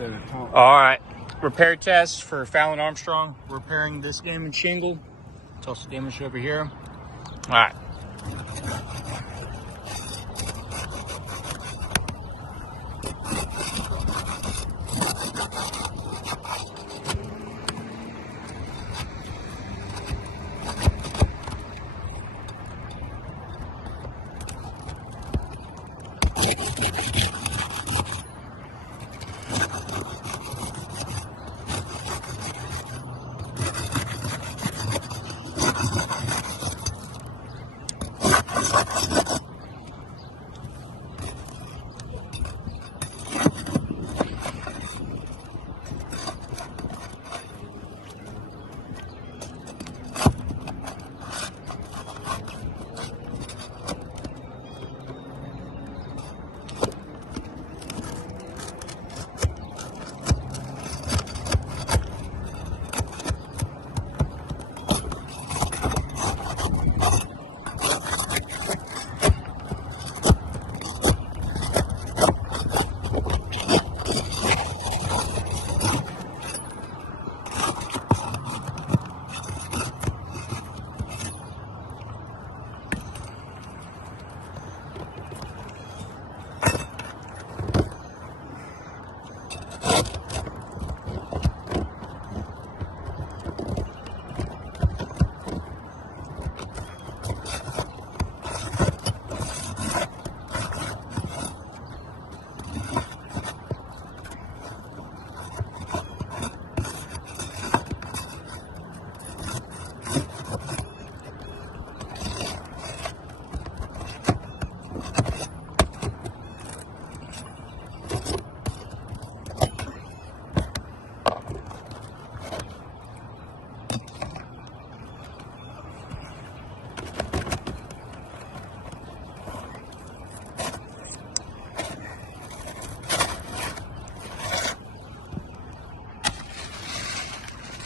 instead of talking. All right. Repair test for Falon Armstrong. Repairing this damaged shingle. It's also damaged over here. All right.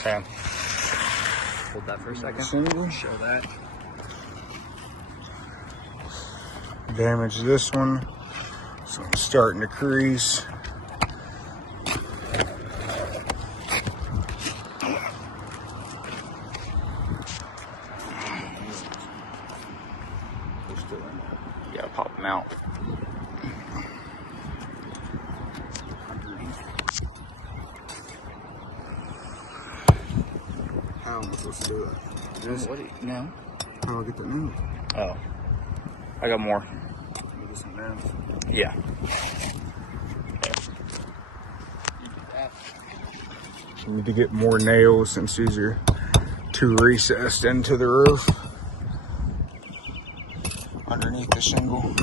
Okay. Hold that for a second. Show that. Damage this one. So I'm starting to crease. Yeah, pop them out. How am I supposed to do that? What do you, no. How do I get that nail? Oh. I got more. Get some nails. Yeah. You need to get more nails since these are too recessed into the roof. Underneath the shingle.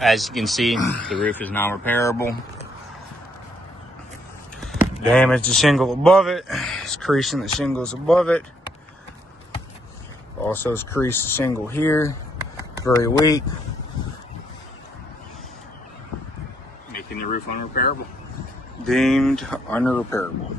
As you can see, the roof is non-repairable. Damaged the shingle above it. It's creasing the shingles above it. Also, it's creased the shingle here. Very weak. Making the roof unrepairable. Deemed unrepairable.